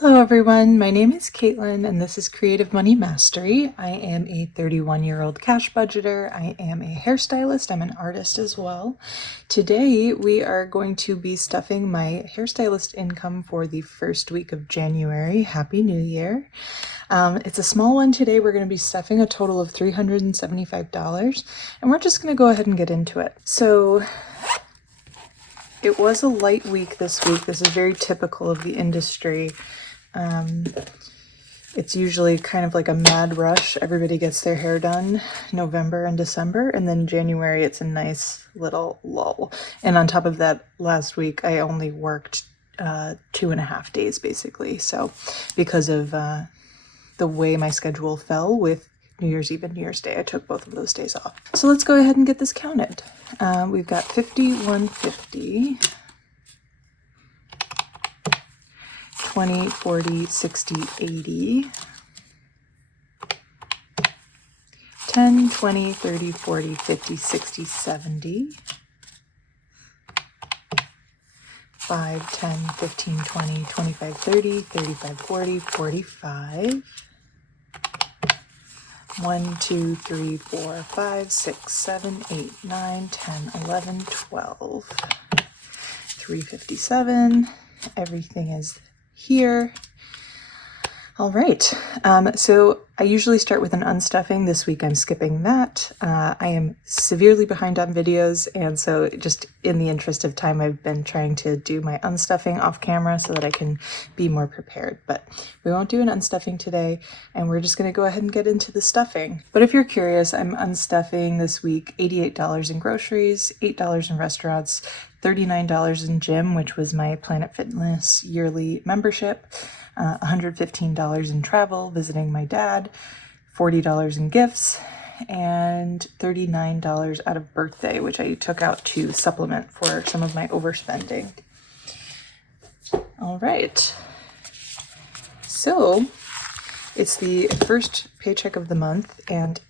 Hello everyone, my name is Caitlin and this is Creative Money Mastery. I am a 31-year-old cash budgeter. I am a hairstylist. I'm an artist as well. Today we are going to be stuffing my hairstylist income for the first week of January. Happy New Year. It's a small one today. We're going to be stuffing a total of $375 and we're just going to go ahead and get into it. So it was a light week this week. This is very typical of the industry. It's usually kind of like a mad rush. Everybody gets their hair done November and December, and then January it's a nice little lull. And on top of that, last week I only worked 2.5 days basically. So because of the way my schedule fell with New Year's Eve and New Year's Day, I took both of those days off. So let's go ahead and get this counted. We've got 50, 150, 20, 40, 60, 80, 10, 20, 30, 40, 50, 60, 70, 5, 10, 15, 20, 25, 30, 35, 40, 45, 1, 2, 3, 4, 5, 6, 7, 8, 9, 10, 11, 12, 357, everything is here. All right, so I usually start with an unstuffing. This week I'm skipping that. I am severely behind on videos, and so just in the interest of time, I've been trying to do my unstuffing off camera so that I can be more prepared. But we won't do an unstuffing today, and we're just going to go ahead and get into the stuffing. But if you're curious, I'm unstuffing this week $88 in groceries, $8 in restaurants, $39 in gym, which was my Planet Fitness yearly membership, $115 in travel, visiting my dad, $40 in gifts, and $39 out of birthday, which I took out to supplement for some of my overspending. All right. So it's the first paycheck of the month, and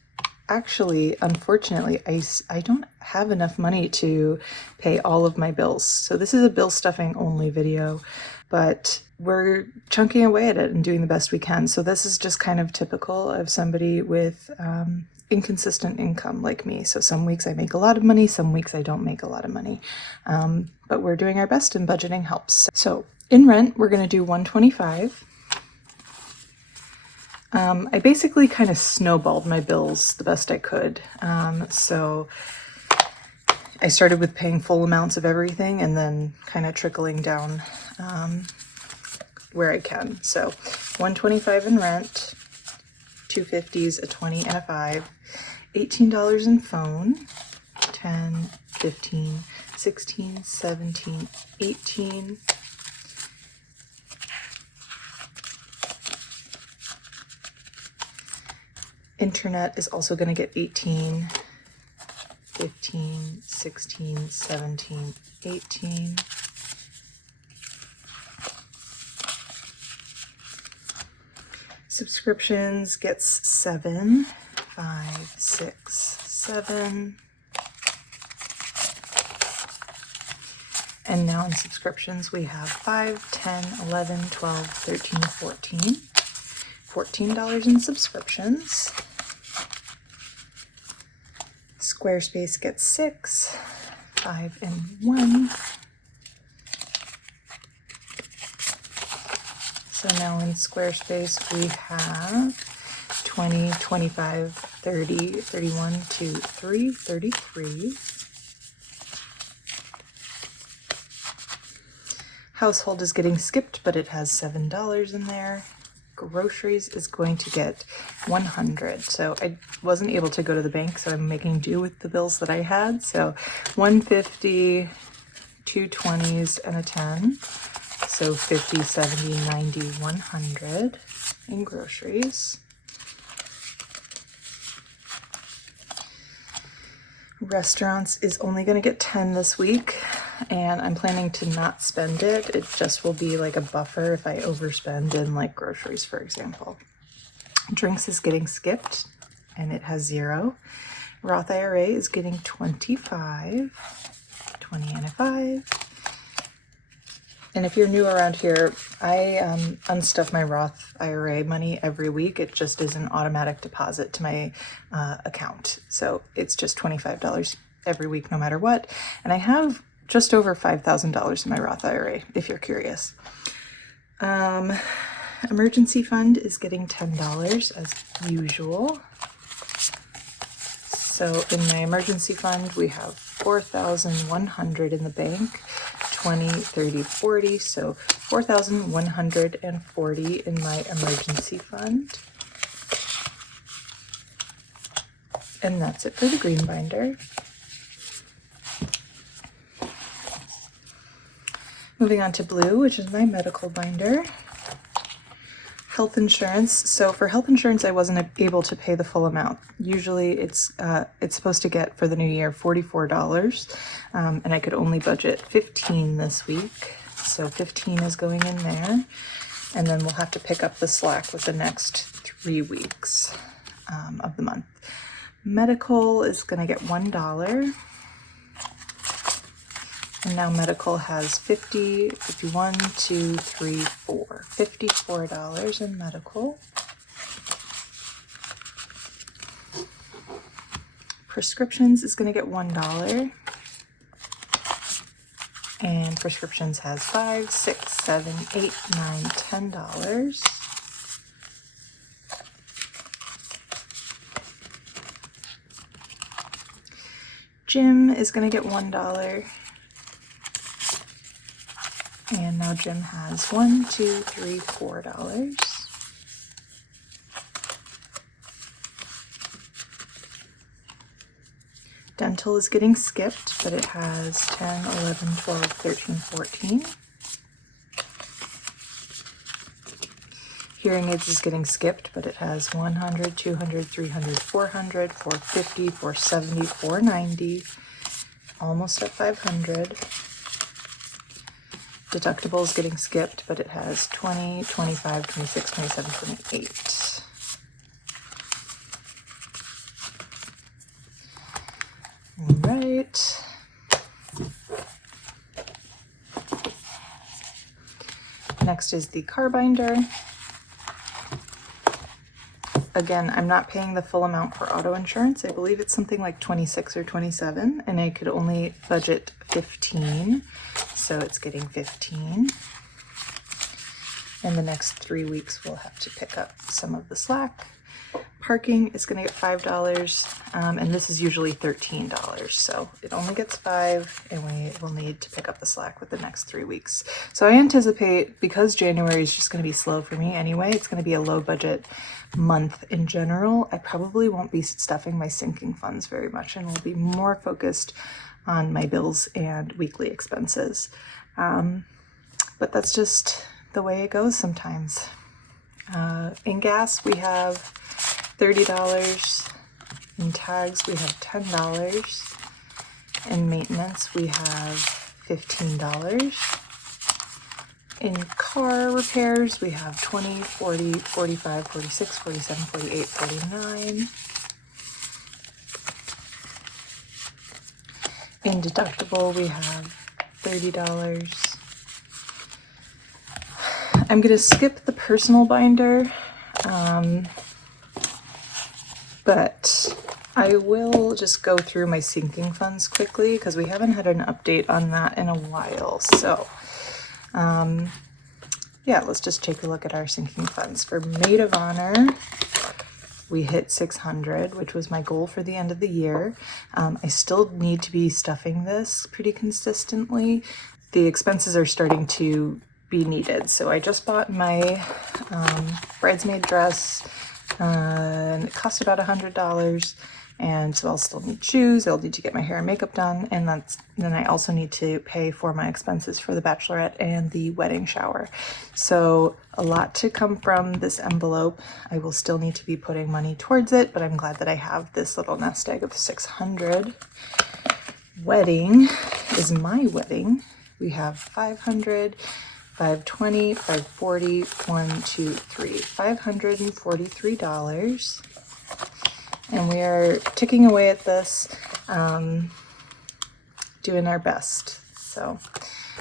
actually, unfortunately, I don't have enough money to pay all of my bills. So this is a bill stuffing only video, but we're chunking away at it and doing the best we can. So this is just kind of typical of somebody with inconsistent income like me. So some weeks I make a lot of money, some weeks I don't make a lot of money. But we're doing our best and budgeting helps. So in rent, we're going to do $125. I basically kind of snowballed my bills the best I could. So I started with paying full amounts of everything and then kind of trickling down where I can. So $125 in rent, $250s, a 20 and a 5, $18 in phone, 10, 15, 16, 17, 18, internet is also going to get 18, 15, 16, 17, 18. Subscriptions gets 7, 5, 6, 7. And now in subscriptions we have 5, 10, 11, 12, 13, 14. $14 in subscriptions. Squarespace gets 6, 5 and 1. So now in Squarespace we have 20, 25, 30, 31, 2, 3, 33. Household is getting skipped, but it has $7 in there. Groceries is going to get $100. So I wasn't able to go to the bank, so I'm making do with the bills that I had. So $150, 2 20s and a 10. So 50, 70, 90, 100 in groceries. Restaurants is only going to get 10 this week, and I'm planning to not spend it. It just will be like a buffer if I overspend in like groceries, for example. Drinks is getting skipped, and it has 0. Roth IRA is getting 25, 20 and a 5. And if you're new around here, I unstuff my Roth IRA money every week. It just is an automatic deposit to my account. So it's just $25 every week, no matter what. And I have just over $5,000 in my Roth IRA, if you're curious. Emergency fund is getting $10 as usual. So in my emergency fund, we have $4,100 in the bank, 20, 30, 40. So $4,140 in my emergency fund. And that's it for the green binder. Moving on to blue, which is my medical binder. Health insurance. So for health insurance, I wasn't able to pay the full amount. Usually it's supposed to get for the new year $44, and I could only budget $15 this week. So $15 is going in there, and then we'll have to pick up the slack with the next 3 weeks of the month. Medical is going to get $1. And now medical has 50, 51, 2, 3, 4. $54 in medical. Prescriptions is going to get $1. And prescriptions has $5, $6, $7, $8, $9, $10. Gym is going to get $1. And now Jim has $1, $2, $3, $4. Dental is getting skipped, but it has 10, 11, 12, 13, 14. Hearing aids is getting skipped, but it has 100, 200, 300, 400, 450, 470, 490, almost at 500. Deductible is getting skipped, but it has 20, 25, 26, 27, 28. All right. Next is the car binder. Again, I'm not paying the full amount for auto insurance. I believe it's something like 26 or 27, and I could only budget 15. So it's getting 15. And the next 3 weeks we'll have to pick up some of the slack. Parking is going to get $5, and this is usually $13, so it only gets $5, and we will need to pick up the slack with the next 3 weeks. So I anticipate, because January is just going to be slow for me anyway, it's going to be a low budget month in general. I probably won't be stuffing my sinking funds very much, and will be more focused on my bills and weekly expenses. But that's just the way it goes sometimes. In gas, we have $30. In tags, we have $10. In maintenance, we have $15. In car repairs, we have 20, 40, 45, 46, 47, 48, 49. In deductible, we have $30. I'm going to skip the personal binder, but I will just go through my sinking funds quickly because we haven't had an update on that in a while. So, yeah, let's just take a look at our sinking funds. For Maid of Honor, we hit 600, which was my goal for the end of the year. I still need to be stuffing this pretty consistently. The expenses are starting to be needed. So I just bought my bridesmaid dress, and it cost about $100. And so I'll still need shoes, I'll need to get my hair and makeup done, and then I also need to pay for my expenses for the bachelorette and the wedding shower. So a lot to come from this envelope. I will still need to be putting money towards it, but I'm glad that I have this little nest egg of 600. Wedding is my wedding. We have 500, 520, 540, 1, 2, 3, $543. And we are ticking away at this, doing our best. So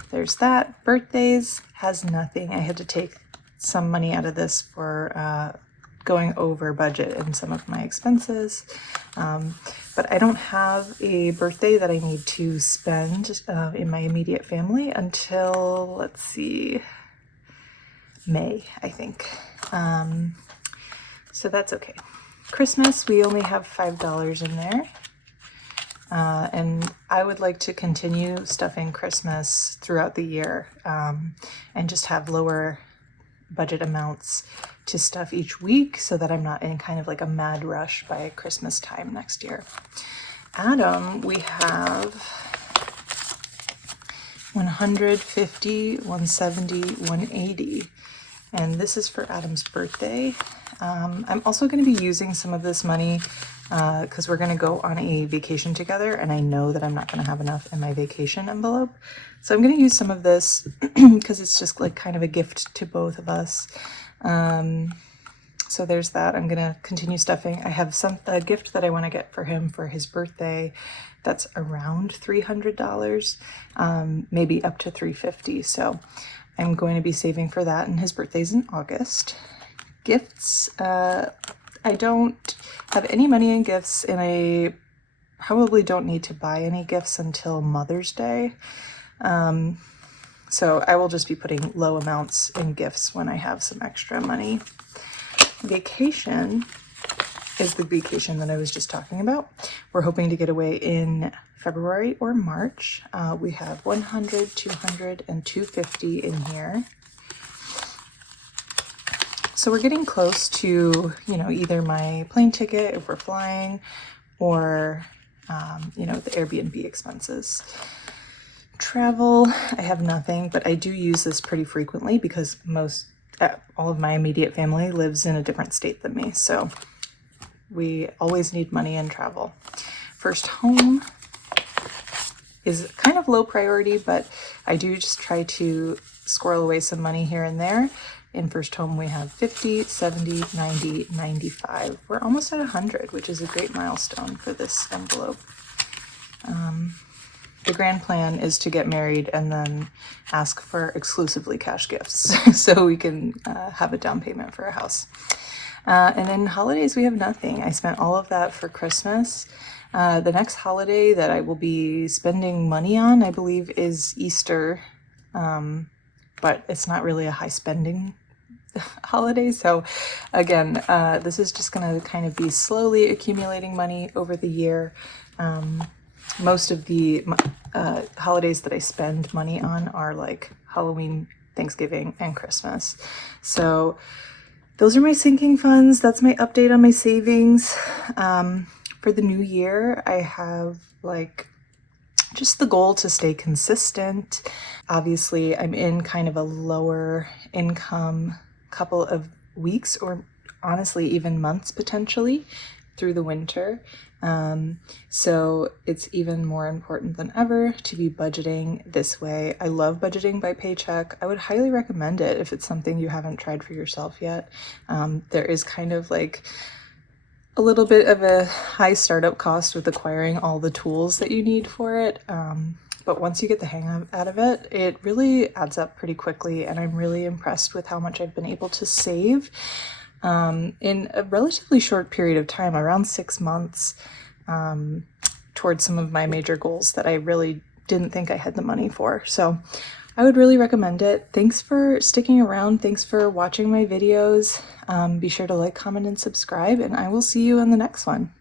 there's that. Birthdays has nothing. I had to take some money out of this for going over budget in some of my expenses. But I don't have a birthday that I need to spend in my immediate family until, let's see, May, I think. So that's okay. Christmas, we only have $5 in there. And I would like to continue stuffing Christmas throughout the year and just have lower budget amounts to stuff each week so that I'm not in kind of like a mad rush by Christmas time next year. Adam, we have 150, 170, 180. And this is for Adam's birthday. I'm also going to be using some of this money because we're going to go on a vacation together, and I know that I'm not going to have enough in my vacation envelope. So I'm going to use some of this because it's just like kind of a gift to both of us. So there's that. I'm going to continue stuffing. I have a gift that I want to get for him for his birthday that's around $300, maybe up to $350. So I'm going to be saving for that, and his birthday's in August. Gifts, I don't have any money in gifts, and I probably don't need to buy any gifts until Mother's Day. So I will just be putting low amounts in gifts when I have some extra money. Vacation is the vacation that I was just talking about. We're hoping to get away in February or March. We have 100, 200, and 250 in here. So we're getting close to, you know, either my plane ticket if we're flying or, you know, the Airbnb expenses. Travel, I have nothing, but I do use this pretty frequently because all of my immediate family lives in a different state than me. So we always need money in travel. First home is kind of low priority, but I do just try to squirrel away some money here and there. In first home, we have 50, 70, 90, 95. We're almost at 100, which is a great milestone for this envelope. The grand plan is to get married and then ask for exclusively cash gifts so we can have a down payment for a house. And then holidays, we have nothing. I spent all of that for Christmas. The next holiday that I will be spending money on, I believe, is Easter. But it's not really a high spending holiday. So again, this is just going to kind of be slowly accumulating money over the year. Most of the holidays that I spend money on are like Halloween, Thanksgiving, and Christmas. So those are my sinking funds. That's my update on my savings. For the new year, I have like just the goal to stay consistent. Obviously, I'm in kind of a lower income couple of weeks, or honestly even months potentially, through the winter. So it's even more important than ever to be budgeting this way. I love budgeting by paycheck. I would highly recommend it if it's something you haven't tried for yourself yet. There is kind of like a little bit of a high startup cost with acquiring all the tools that you need for it. But once you get the hang out of it, it really adds up pretty quickly. And I'm really impressed with how much I've been able to save in a relatively short period of time, around 6 months, towards some of my major goals that I really didn't think I had the money for. So I would really recommend it. Thanks for sticking around. Thanks for watching my videos. Be sure to like, comment, and subscribe, and I will see you in the next one.